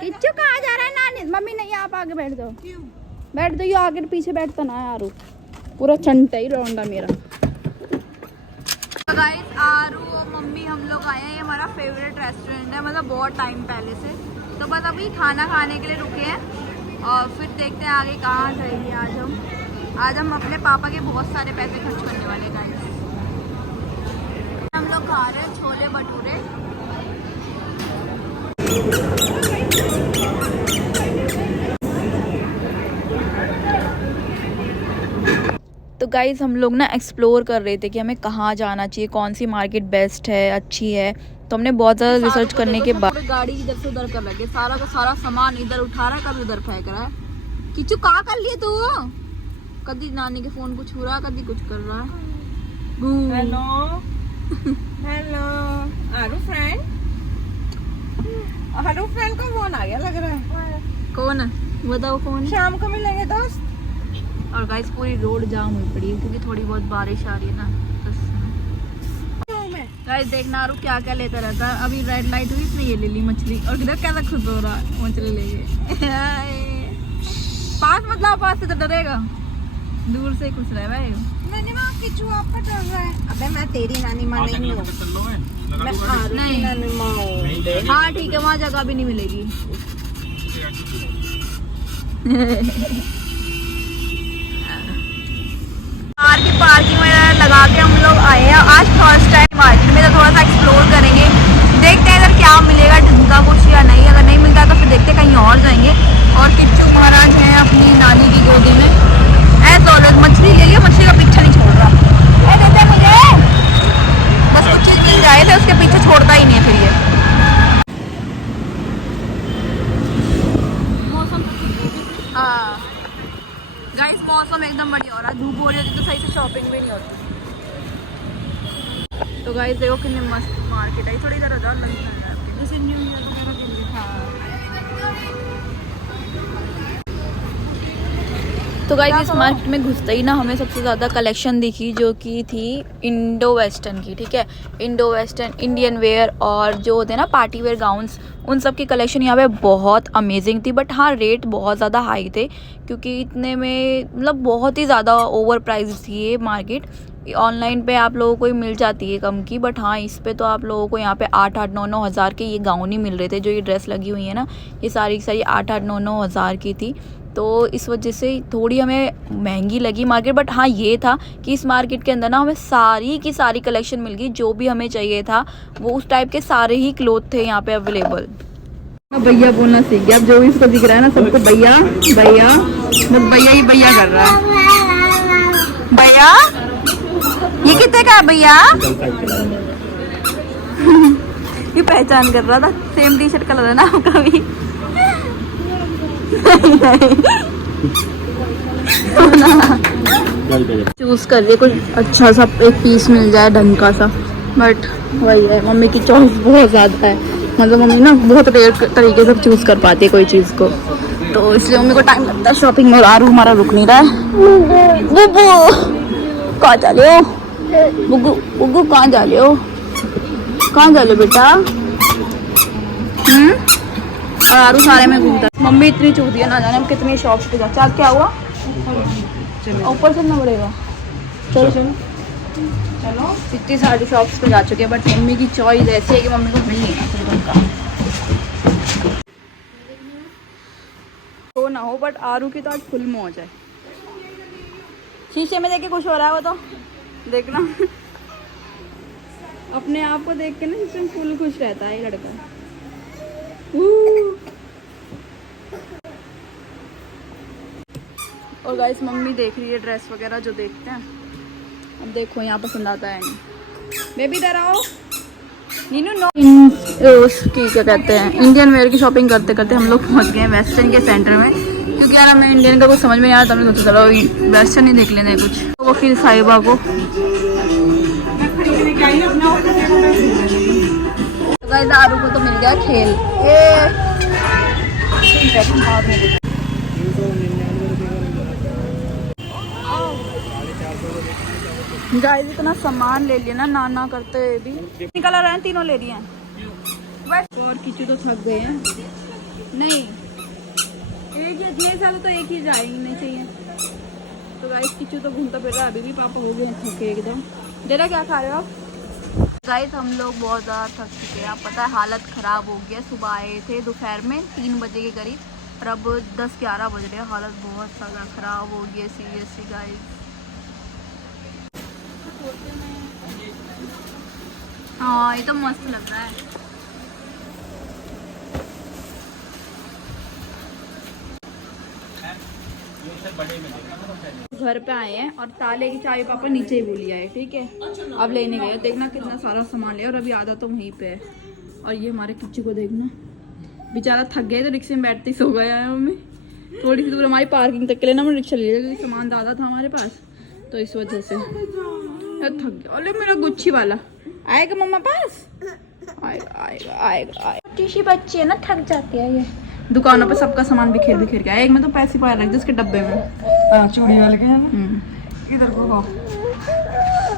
किच्चू कहाँ जा रहा है? नानी मम्मी नहीं, आप आगे बैठ जाओ। बैठ जाइए आगे, पीछे बैठता ना आरू, पूरा चंटा ही रौंडा मेरा। तो गाइस आरू और मम्मी हम लोग आए हैं, ये हमारा फेवरेट रेस्टोरेंट है, मतलब बहुत टाइम पहले से। तो बस अभी खाना खाने के लिए रुके हैं और फिर देखते हैं आगे कहाँ जाएंगे। आज हम अपने पापा के बहुत सारे पैसे खर्च करने वाले हैं गाइस। हम लोग खा रहे हैं छोले भटूरे। तो गाइज़ हम लोग ना एक्सप्लोर कर रहे थे कि हमें कहाँ जाना चाहिए, कौन सी मार्केट बेस्ट है, अच्छी है। तो हमने बहुत ज़्यादा रिसर्च करने के बाद गाड़ी इधर से उधर कर लगे, सारा का सारा सामान इधर उठा रहा है, कभी उधर फेंक रहा है। किचू कहाँ कर लिए तू? कभी नानी के फोन को छू रहा है, कभी कुछ कर रहा है। हेलो हेलो आरू फ्रेंड, आरू फ्रेंड का फोन आ गया लग रहा है। कौन है बताओ कौन? शाम को मिलेंगे दोस्त। और गाइस पूरी रोड जाम हुई पड़ी है क्योंकि थोड़ी बहुत बारिश आ रही है ना। गाइस देखना आरू क्या क्या लेता रहता है। अभी रेड लाइट हुई इसने ये ले ली मछली, और किधर कैसा खुश हो रहा है मछली लेके। पास मतलब पास से तो डरेगा, दूर से खुश रहे भाई। नानी माँ किचू आपका डर रहा है। अबे मैं तेरी नानी माँ नहीं हूँ, मैं आरू की नानी माँ हूँ। हाँ ठीक है, वहाँ जगह भी नहीं मिलेगी। कार की पार्किंग में लगा के हम लोग आए हैं। आज फर्स्ट टाइम मार्केट में, तो थोड़ा सा एक्सप्लोर करेंगे, देखते हैं इधर क्या मिलेगा, ढंग का कुछ या नहीं। अगर नहीं मिलता तो फिर देखते हैं कहीं और जाएंगे। और किच्चू महाराज हैं अपनी नानी की गोदी में। ऐसा ऑलवेज मछली ले लिया, मछली का पीछा नहीं छोड़ रहा। देते मुझे बस कुछ चीज मिल जाए थे, उसके पीछे छोड़ता ही नहीं है फिर ये। मौसम हाँ गाइस, मौसम एकदम बढ़िया हो रहा है। धूप हो रही होती तो सही से शॉपिंग भी नहीं होती। तो गाइस देखो कितनी मस्त मार्केट है। थोड़ी इधर हो जाओ, लग जैसे न्यू ईयर वगैरह के लिए। तो गाइस इस मार्केट में घुसते ही ना हमें सबसे ज़्यादा कलेक्शन दिखी, जो कि थी इंडो वेस्टर्न की। ठीक है, इंडो वेस्टर्न, इंडियन वेयर और जो होते हैं ना पार्टी वेयर गाउन्स, उन सब की कलेक्शन यहाँ पे बहुत अमेजिंग थी। बट हाँ रेट बहुत ज़्यादा हाई थे, क्योंकि इतने में मतलब बहुत ही ज़्यादा ओवर प्राइस थी ये मार्केट। ऑनलाइन पे आप लोगों को ही मिल जाती है कम की, बट हाँ इस पे तो आप लोगों को यहाँ पे 8-8, 9-9 हज़ार के ये गाउन ही मिल रहे थे। जो ये ड्रेस लगी हुई है ना, ये सारी की सारी 8-8, 9-9 हज़ार की थी। तो इस वजह से थोड़ी हमें महंगी लगी मार्केट। बट हाँ ये था कि इस मार्केट के अंदर ना हमें सारी की सारी कलेक्शन मिल गई, जो भी हमें चाहिए था वो उस टाइप के सारे ही क्लोथ थे यहाँ पे अवेलेबल। भैया बोलना सीख गया, अब जो भी इसको दिख रहा है ना सबको भैया भैया, बस भैया ही भैया कर रहा है। भैया ये कितने का है भैया? ये पहचान कर रहा था, सेम टी शर्ट कलर है ना आपका भी। चूज कर रही कुछ अच्छा सा एक पीस मिल जाए ढंग का सा। बट वही है, मम्मी की चॉइस बहुत ज़्यादा है। मतलब मम्मी ना बहुत रेयर तरीके से चूज कर पाती है कोई चीज़ को, तो इसलिए मम्मी को टाइम लगता है शॉपिंग में। और आरू हमारा रुक नहीं रहा है। बुब्बू कहाँ जा रहे हो? बुग्गू बुग्गू कहाँ जा रहे हो? कहाँ जा रहे हो बेटा? और आरू सारे में घूमता है। मम्मी इतनी चूती है, ना जाने हम कितनी शॉप्स पे जाते। क्या हुआ? ऊपर चलना पड़ेगा। चलो चलो चलो। इतनी सारी शॉप्स पे जा चुके हैं, बट मम्मी की चॉइस ऐसी है कि मम्मी को मिल नहीं रहा तो ना हो। बट आरू की तो आज फुल मौज है। शीशे में देख के खुश हो रहा है वो तो, देखना। अपने आप को देख के ना शीशे में फुल खुश रहता है ये लड़का। और गाइस मम्मी देख रही है ड्रेस वगैरह जो देखते हैं। अब देखो यहाँ पसंद आता है नहीं। बेबी इधर आओ। नीनू नो उसकी क्या कहते हैं, इंडियन वेयर की शॉपिंग करते करते हम लोग पहुँच गए वेस्टर्न के सेंटर में। क्योंकि यार हमें इंडियन का कुछ समझ में नहीं आया, तो हमने सोचा चलो वेस्टर्न ही देख लेते हैं कुछ। तो वो फिर साहिबा को गाइस आरू को तो मिल गया खेल। गाइस इतना सामान ले लिया ना ना करते हुए भी। कितनी कलर है? तीनों ले रही हैं। और किचू तो थक गए हैं। नहीं इतने साल तो एक ही जाए ही नहीं चाहिए। तो गाइस किचू तो घूमता फिर रहा है, अभी भी पापा हो गए हैं थके एकदम। डेरा क्या खा रहे हो आप? गाइस हम लोग बहुत ज़्यादा थक चुके हैं, आप पता है हालत ख़राब हो गया। सुबह आए थे दोपहर में 3 बजे के करीब और अब 10-11 बज रहे हैं। हालत बहुत ज़्यादा ख़राब हो गई है सीरियसली गाइस। हाँ ये तो मस्त लग रहा है। घर पे आए हैं और ताले की चाबी पापा नीचे ही भूल आए, ठीक है। अब लेने गए, देखना कितना सारा सामान लिया और अभी आधा तो वहीं पे है। और ये हमारे किच्चू को देखना, बेचारा थक गए तो रिक्शे में बैठते ही सो गया है। मम्मी थोड़ी सी दूर हमारी पार्किंग तक के लिए ना मैं रिक्शा ले लिया क्योंकि सामान ज़्यादा था हमारे पास, तो इस वजह से थक गया। अरे मेरा गुच्छी वाला आएगा मम्मा पास, आएगा आएगा आएगा आएगा। छोटी बच्ची है ना, थक जाती है ये। दुकानों पे सबका सामान बिखेर बिखेर के आया, एक में तो पैसे पाए रख जिसके डब्बे में चूड़ी वाले के है ना इधर को।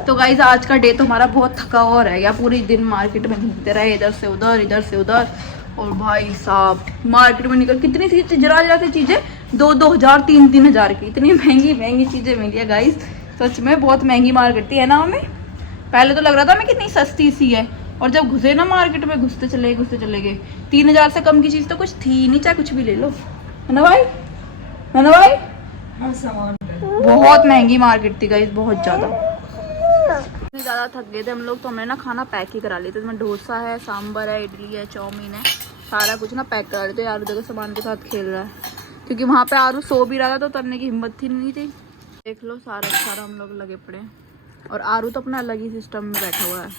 तो गाइज आज का डे तो हमारा बहुत थका हुआ रह गया। पूरी दिन मार्केट में घूमते रहे, इधर से उधर इधर से उधर। और भाई साहब मार्केट में निकल कितनी सी जरा जरा सी चीज़ें 2-2 हज़ार 3-3 हज़ार की इतनी महंगी महंगी चीज़ें मिली है गाइज। सच में बहुत महंगी मार्केट थी है ना मम्मी? पहले तो लग रहा था हमें कितनी सस्ती सी है, और जब घुसे ना मार्केट में घुसते चले गए 3 हज़ार से कम की चीज़ तो कुछ थी नहीं, चाहे कुछ भी ले लो, है ना भाई? है ना भाई? हर सामान बहुत महंगी मार्केट थी गाइस, बहुत ज़्यादा। इतने ज़्यादा थक गए थे हम लोग तो हमने ना खाना पैक ही करा लिया था। इसमें डोसा है, सांभर है, इडली है, चाउमीन है, सारा कुछ ना पैक करा लेते। आरू देखो सामान के साथ खेल रहा है क्योंकि वहाँ पे आरू सो भी रहा था तो उतरने की हिम्मत ही नहीं थी। देख लो सारा हम लोग लगे पड़े हैं और आरू तो अपना अलग ही सिस्टम में बैठा हुआ है।